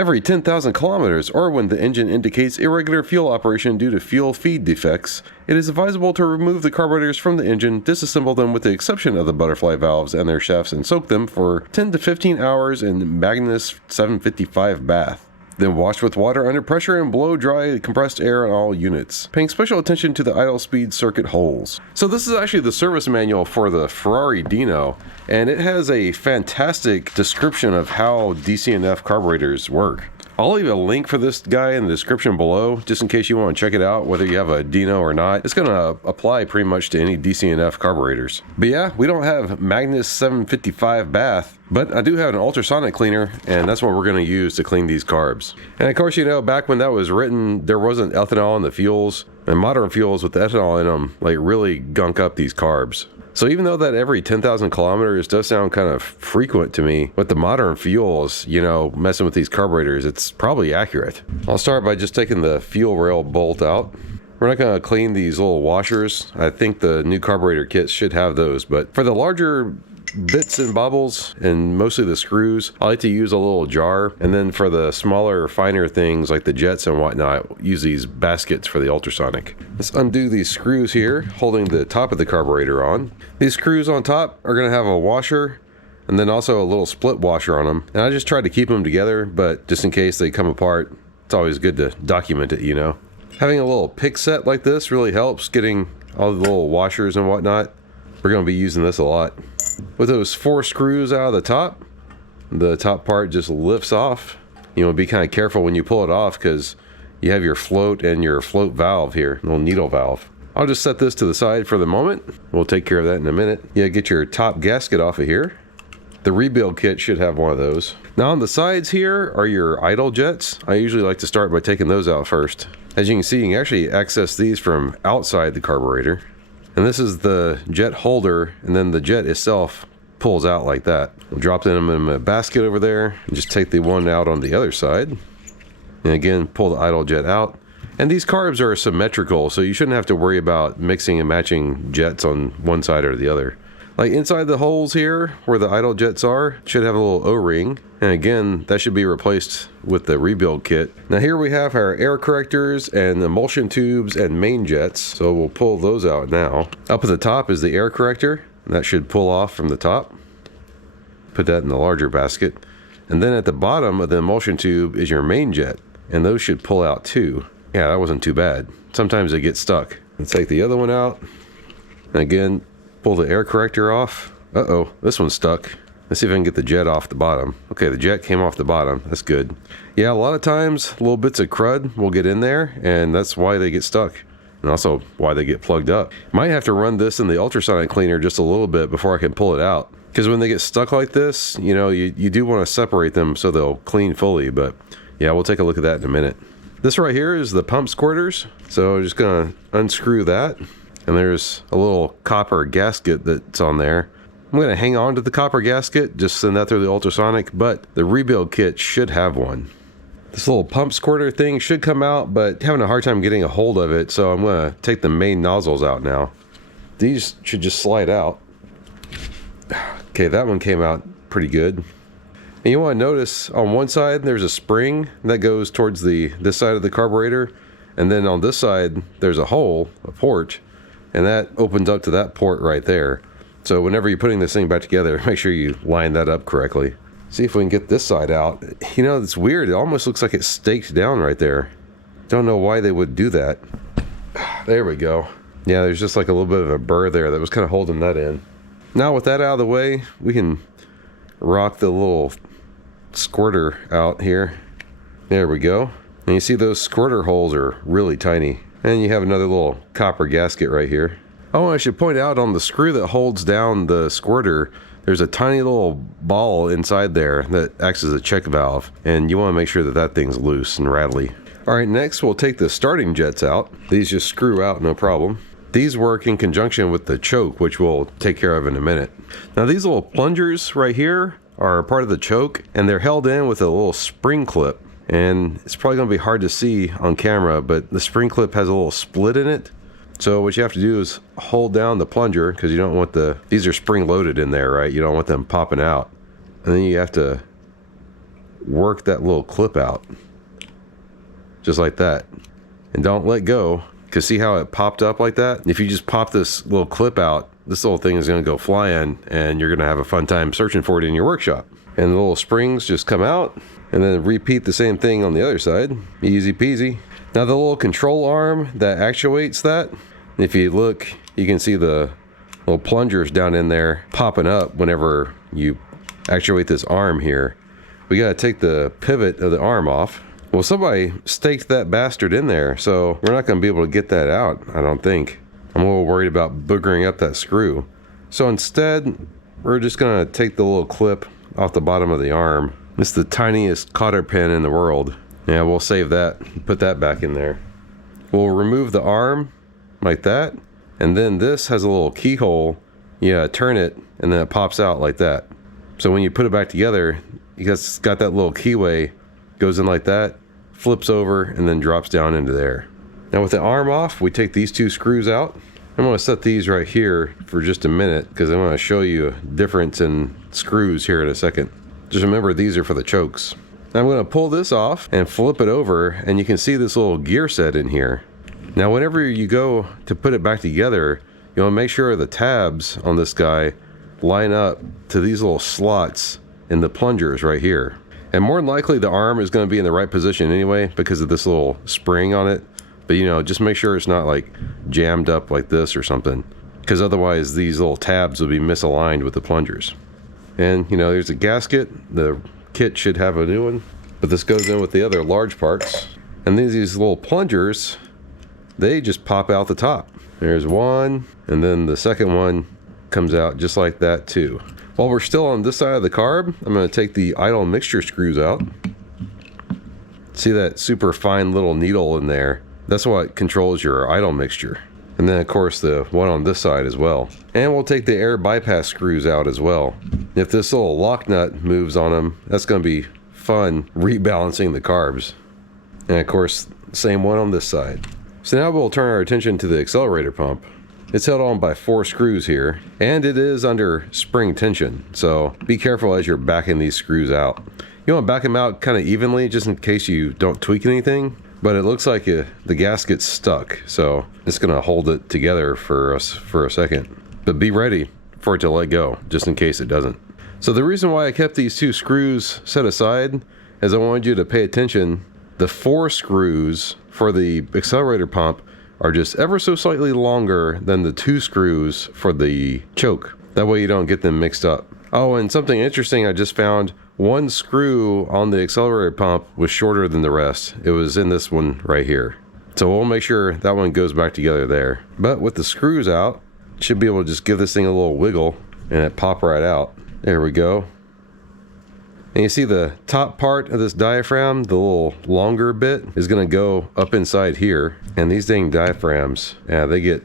Every 10,000 kilometers, or when the engine indicates irregular fuel operation due to fuel feed defects, it is advisable to remove the carburetors from the engine, disassemble them with the exception of the butterfly valves and their shafts, and soak them for 10 to 15 hours in Magnus 755 bath. Then wash with water under pressure and blow dry compressed air on all units, paying special attention to the idle speed circuit holes. So this is actually the service manual for the Ferrari Dino, and it has a fantastic description of how DCNF carburetors work. I'll leave a link for this guy in the description below, just in case you want to check it out, whether you have a Dino or not. It's going to apply pretty much to any DCNF carburetors. But yeah, we don't have Magnus 755 bath, but I do have an ultrasonic cleaner, and that's what we're going to use to clean these carbs. And of course, you know, back when that was written, there wasn't ethanol in the fuels, and modern fuels with the ethanol in them, like, really gunk up these carbs. So even though that every 10,000 kilometers does sound kind of frequent to me, with the modern fuels, you know, messing with these carburetors, it's probably accurate. I'll start by just taking the fuel rail bolt out. We're not going to clean these little washers. I think the new carburetor kits should have those, but for the larger bits and bobbles and mostly the screws, I like to use a little jar, and then for the smaller, finer things like the jets and whatnot, use these baskets for the ultrasonic. Let's undo these screws here, holding the top of the carburetor on. These screws on top are going to have a washer and then also a little split washer on them, and I just try to keep them together, but just in case they come apart, it's always good to document it, you know. Having a little pick set like this really helps getting all the little washers and whatnot. We're going to be using this a lot. With those 4 screws out of the top part just lifts off. You know, be kind of careful when you pull it off because you have your float and your float valve here, little needle valve. I'll just set this to the side for the moment. We'll take care of that in a minute. Yeah, get your top gasket off of here. The rebuild kit should have one of those. Now on the sides here are your idle jets. I usually like to start by taking those out first. As you can see, you can actually access these from outside the carburetor. And this is the jet holder, and then the jet itself pulls out like that. We'll drop them in a basket over there, and just take the one out on the other side. And again, pull the idle jet out. And these carbs are symmetrical, so you shouldn't have to worry about mixing and matching jets on one side or the other. Like inside the holes here, where the idle jets are, should have a little O-ring. And again, that should be replaced with the rebuild kit. Now here we have our air correctors and emulsion tubes and main jets. So we'll pull those out now. Up at the top is the air corrector. That should pull off from the top. Put that in the larger basket. And then at the bottom of the emulsion tube is your main jet. And those should pull out too. Yeah, that wasn't too bad. Sometimes they get stuck. Let's take the other one out. And again, pull the air corrector off. Uh-oh, this one's stuck. Let's see if I can get the jet off the bottom. Okay, the jet came off the bottom. That's good. Yeah, a lot of times little bits of crud will get in there, and that's why they get stuck. And also why they get plugged up. Might have to run this in the ultrasonic cleaner just a little bit before I can pull it out. Because when they get stuck like this, you know, you do want to separate them so they'll clean fully. But yeah, we'll take a look at that in a minute. This right here is the pump squirters. So I'm just going to unscrew that. And there's a little copper gasket that's on there. I'm going to hang on to the copper gasket, just send that through the ultrasonic, but the rebuild kit should have one. This little pump squirter thing should come out, but having a hard time getting a hold of it, so I'm going to take the main nozzles out now. These should just slide out. Okay, that one came out pretty good. And you want to notice on one side there's a spring that goes towards this side of the carburetor, and then on this side there's a hole, a port, and that opens up to that port right there. So whenever you're putting this thing back together, make sure you line that up correctly. See if we can get this side out. You know, it's weird. It almost looks like it's staked down right there. Don't know why they would do that. There we go. Yeah, there's just like a little bit of a burr there that was kind of holding that in. Now with that out of the way, we can rock the little squirter out here. There we go. And you see those squirter holes are really tiny. And you have another little copper gasket right here. Oh, I should point out on the screw that holds down the squirter, there's a tiny little ball inside there that acts as a check valve, and you want to make sure that that thing's loose and rattly. Alright, next we'll take the starting jets out. These just screw out, no problem. These work in conjunction with the choke, which we'll take care of in a minute. Now these little plungers right here are part of the choke, and they're held in with a little spring clip. And it's probably going to be hard to see on camera, but the spring clip has a little split in it. So what you have to do is hold down the plunger, because you don't want these are spring loaded in there, right? You don't want them popping out. And then you have to work that little clip out. Just like that. And don't let go, because see how it popped up like that? If you just pop this little clip out, this little thing is going to go flying, and you're going to have a fun time searching for it in your workshop. And the little springs just come out, and then repeat the same thing on the other side. Easy peasy. Now the little control arm that actuates that, if you look, you can see the little plungers down in there popping up whenever you actuate this arm here. We got to take the pivot of the arm off. Well, somebody staked that bastard in there, so we're not going to be able to get that out, I don't think. I'm a little worried about boogering up that screw. So instead, we're just going to take the little clip off the bottom of the arm. It's the tiniest cotter pin in the world. Yeah, we'll save that, put that back in there. We'll remove the arm like that, and then this has a little keyhole. Yeah, turn it, and then it pops out like that. So when you put it back together, it's got that little keyway, goes in like that, flips over, and then drops down into there. Now with the arm off, we take these two screws out. I'm going to set these right here for just a minute, because I want to show you a difference in screws here in a second. Just remember, these are for the chokes. Now I'm going to pull this off and flip it over, and you can see this little gear set in here. Now whenever you go to put it back together, you want to make sure the tabs on this guy line up to these little slots in the plungers right here. And more than likely the arm is going to be in the right position anyway because of this little spring on it. But you know, just make sure it's not like jammed up like this or something, because otherwise these little tabs will be misaligned with the plungers. And you know, there's a gasket. The kit should have a new one, but this goes in with the other large parts. And these little plungers, they just pop out the top. There's one, and then the second one comes out just like that too. While we're still on this side of the carb, I'm going to take the idle mixture screws out. See that super fine little needle in there? That's what controls your idle mixture. And then of course the one on this side as well. And we'll take the air bypass screws out as well. If this little lock nut moves on them, that's going to be fun rebalancing the carbs. And of course, same one on this side. So now we'll turn our attention to the accelerator pump. It's held on by 4 screws here, and it is under spring tension, so be careful as you're backing these screws out. You want to back them out kind of evenly just in case you don't tweak anything, but it looks like the gasket's stuck, so it's going to hold it together for us for a second. But be ready for it to let go, just in case it doesn't. So the reason why I kept these 2 screws set aside is I wanted you to pay attention. The 4 screws for the accelerator pump are just ever so slightly longer than the 2 screws for the choke. That way you don't get them mixed up. Oh, and something interesting I just found, one screw on the accelerator pump was shorter than the rest. It was in this one right here. So we'll make sure that one goes back together there. But with the screws out, should be able to just give this thing a little wiggle and it pop right out. There we go. And you see the top part of this diaphragm, the little longer bit, is going to go up inside here. And these dang diaphragms, yeah, they get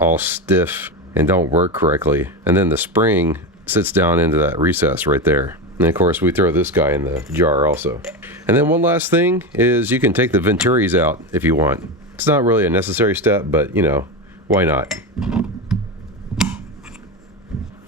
all stiff and don't work correctly. And then the spring sits down into that recess right there. And of course, we throw this guy in the jar also. And then one last thing is you can take the venturis out if you want. It's not really a necessary step, but you know, why not?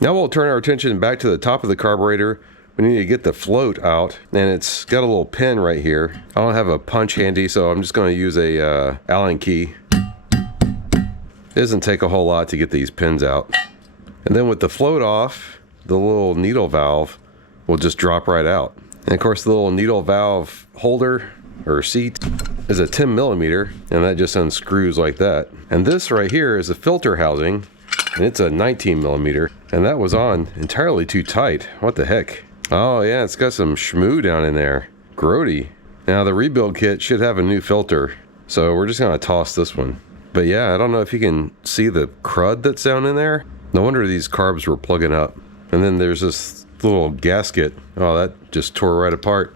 Now we'll turn our attention back to the top of the carburetor. We need to get the float out, and it's got a little pin right here. I don't have a punch handy, so I'm just going to use a Allen key. It doesn't take a whole lot to get these pins out. And then with the float off, the little needle valve will just drop right out. And of course, the little needle valve holder or seat is a 10 millimeter, and that just unscrews like that. And this right here is a filter housing, and it's a 19 millimeter, and that was on entirely too tight. What the heck? Oh yeah, it's got some schmoo down in there. Grody. Now the rebuild kit should have a new filter, so we're just gonna toss this one. But yeah, I don't know if you can see the crud that's down in there. No wonder these carbs were plugging up. And then there's this little gasket. Oh, that just tore right apart.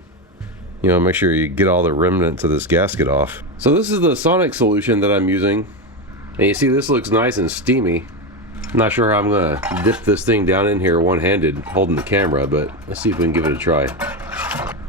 You know, make sure you get all the remnants of this gasket off. So this is the Sonic solution that I'm using. And you see this looks nice and steamy. I'm not sure how I'm gonna dip this thing down in here one-handed holding the camera, but let's see if we can give it a try.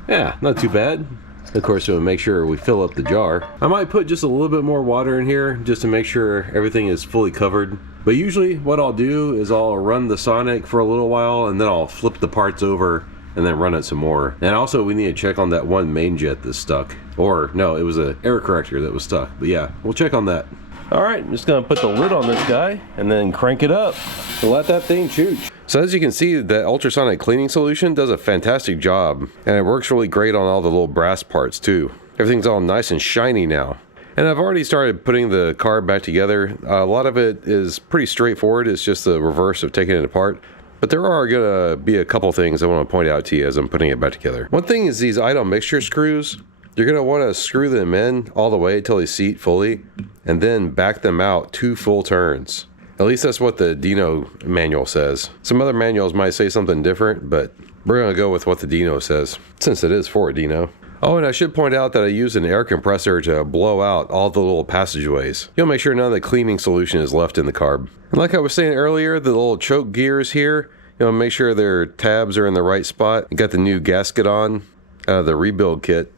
Yeah, not too bad. Of course, we'll make sure we fill up the jar. I might put just a little bit more water in here just to make sure everything is fully covered. But usually what I'll do is I'll run the Sonic for a little while and then I'll flip the parts over and then run it some more. And also we need to check on that one main jet that's stuck. Or no, it was an air corrector that was stuck. But yeah, we'll check on that. All right, I'm just gonna put the lid on this guy and then crank it up and let that thing chooch. So as you can see, the ultrasonic cleaning solution does a fantastic job, and it works really great on all the little brass parts too. Everything's all nice and shiny now. And I've already started putting the carb back together. A lot of it is pretty straightforward. It's just the reverse of taking it apart. But there are gonna be a couple things I want to point out to you as I'm putting it back together. One thing is these idle mixture screws. You're gonna want to screw them in all the way until they seat fully, and then back them out 2 full turns. At least that's what the Dino manual says. Some other manuals might say something different, but we're gonna go with what the Dino says, since it is for a Dino. Oh, and I should point out that I use an air compressor to blow out all the little passageways. You'll make sure none of the cleaning solution is left in the carb. And like I was saying earlier, the little choke gears here, make sure their tabs are in the right spot. You got the new gasket on out of the rebuild kit,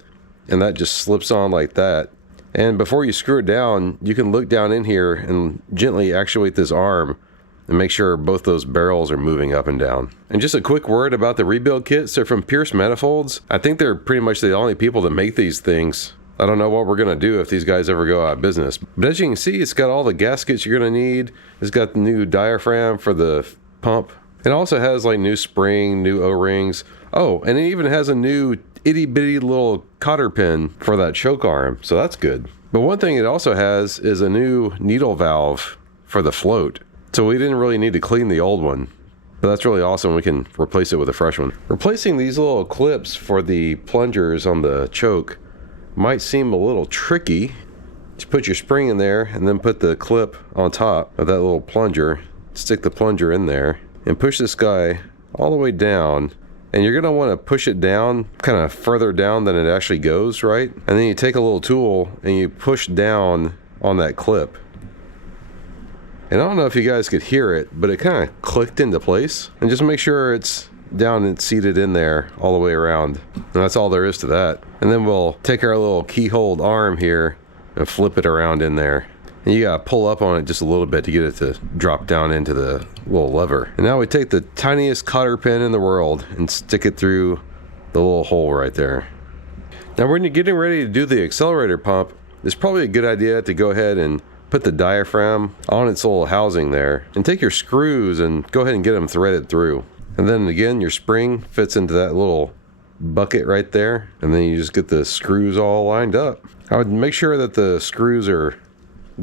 and that just slips on like that. And before you screw it down, you can look down in here and gently actuate this arm and make sure both those barrels are moving up and down. And just a quick word about the rebuild kits. They're from Pierce Manifolds. I think they're pretty much the only people that make these things. I don't know what we're gonna do if these guys ever go out of business. But as you can see, it's got all the gaskets you're gonna need. It's got the new diaphragm for the pump. It also has like new spring, new O-rings. Oh, and it even has a new itty bitty little cotter pin for that choke arm, so that's good. But one thing it also has is a new needle valve for the float. So we didn't really need to clean the old one, but that's really awesome. We can replace it with a fresh one. Replacing these little clips for the plungers on the choke might seem a little tricky. Just put your spring in there and then put the clip on top of that little plunger. Stick the plunger in there and push this guy all the way down. And you're gonna wanna push it down kind of further down than it actually goes, right? And then you take a little tool and you push down on that clip. And I don't know if you guys could hear it, but it kind of clicked into place. And just make sure it's down and seated in there all the way around. And that's all there is to that. And then we'll take our little keyhole arm here and flip it around in there. And you gotta pull up on it just a little bit to get it to drop down into the little lever. And now we take the tiniest cotter pin in the world and stick it through the little hole right there. Now when you're getting ready to do the accelerator pump, it's probably a good idea to go ahead and put the diaphragm on its little housing there and take your screws and go ahead and get them threaded through. And then again, your spring fits into that little bucket right there, and then you just get the screws all lined up. I would make sure that the screws are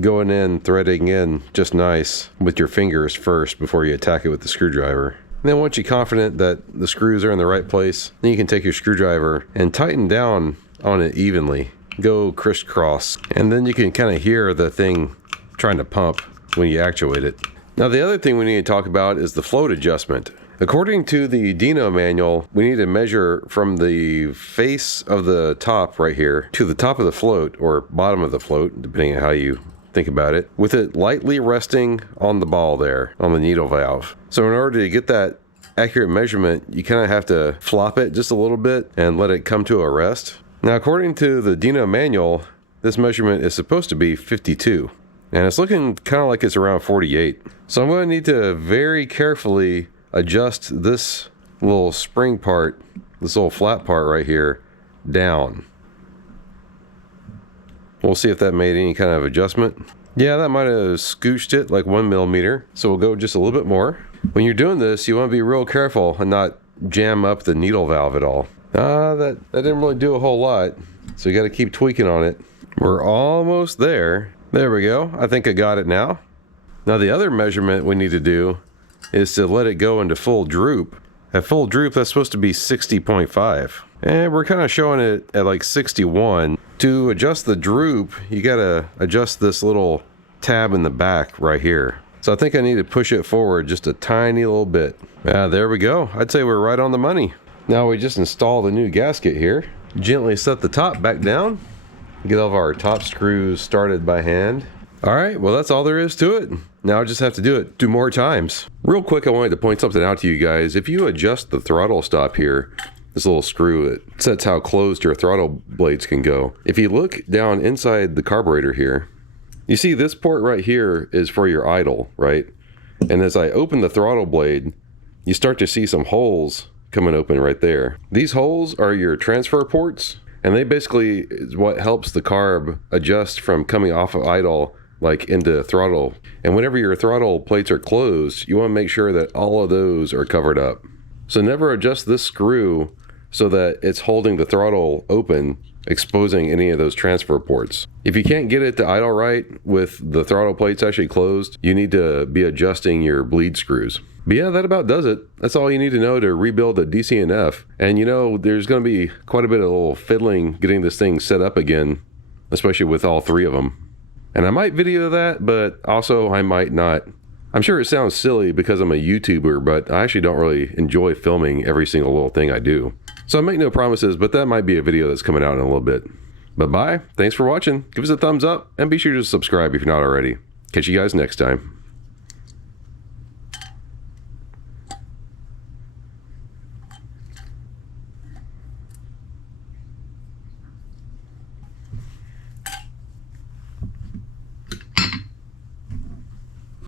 going in, threading in just nice with your fingers first before you attack it with the screwdriver. And then once you're confident that the screws are in the right place, then you can take your screwdriver and tighten down on it evenly. Go crisscross, and then you can kind of hear the thing trying to pump when you actuate it. Now the other thing we need to talk about is the float adjustment. According to the Dino manual, we need to measure from the face of the top right here to the top of the float, or bottom of the float, depending on how you think about it, with it lightly resting on the ball there, on the needle valve. So in order to get that accurate measurement, you kind of have to flop it just a little bit and let it come to a rest. Now according to the Dino manual, this measurement is supposed to be 52, and it's looking kind of like it's around 48. So I'm going to need to very carefully adjust this little spring part, this little flat part right here, down. We'll see if that made any kind of adjustment. Yeah, that might have scooched it like 1 millimeter. So we'll go just a little bit more. When you're doing this, you want to be real careful and not jam up the needle valve at all. That didn't really do a whole lot. So you got to keep tweaking on it. We're almost there. There we go. I think I got it now. Now the other measurement we need to do is to let it go into full droop. At full droop, that's supposed to be 60.5. And we're kind of showing it at like 61. To adjust the droop, you gotta adjust this little tab in the back right here. So I think I need to push it forward just a tiny little bit. There we go. I'd say we're right on the money. Now we just install the new gasket here. Gently set the top back down. Get all of our top screws started by hand. All right, well that's all there is to it. Now I just have to do it 2 more times. Real quick, I wanted to point something out to you guys. If you adjust the throttle stop here, this little screw, it sets how closed your throttle blades can go. If you look down inside the carburetor here, you see this port right here is for your idle, right? And as I open the throttle blade, you start to see some holes coming open right there. These holes are your transfer ports, and they basically is what helps the carb adjust from coming off of idle like into throttle. And whenever your throttle plates are closed, you want to make sure that all of those are covered up. So never adjust this screw so that it's holding the throttle open, exposing any of those transfer ports. If you can't get it to idle right with the throttle plates actually closed, you need to be adjusting your bleed screws. But yeah, that about does it. That's all you need to know to rebuild a DCNF. And you know, there's going to be quite a bit of little fiddling getting this thing set up again, especially with all three of them. And I might video that, but also I might not. I'm sure it sounds silly because I'm a YouTuber, but I actually don't really enjoy filming every single little thing I do. So I make no promises, but that might be a video that's coming out in a little bit. But bye, thanks for watching, give us a thumbs up, and be sure to subscribe if you're not already. Catch you guys next time.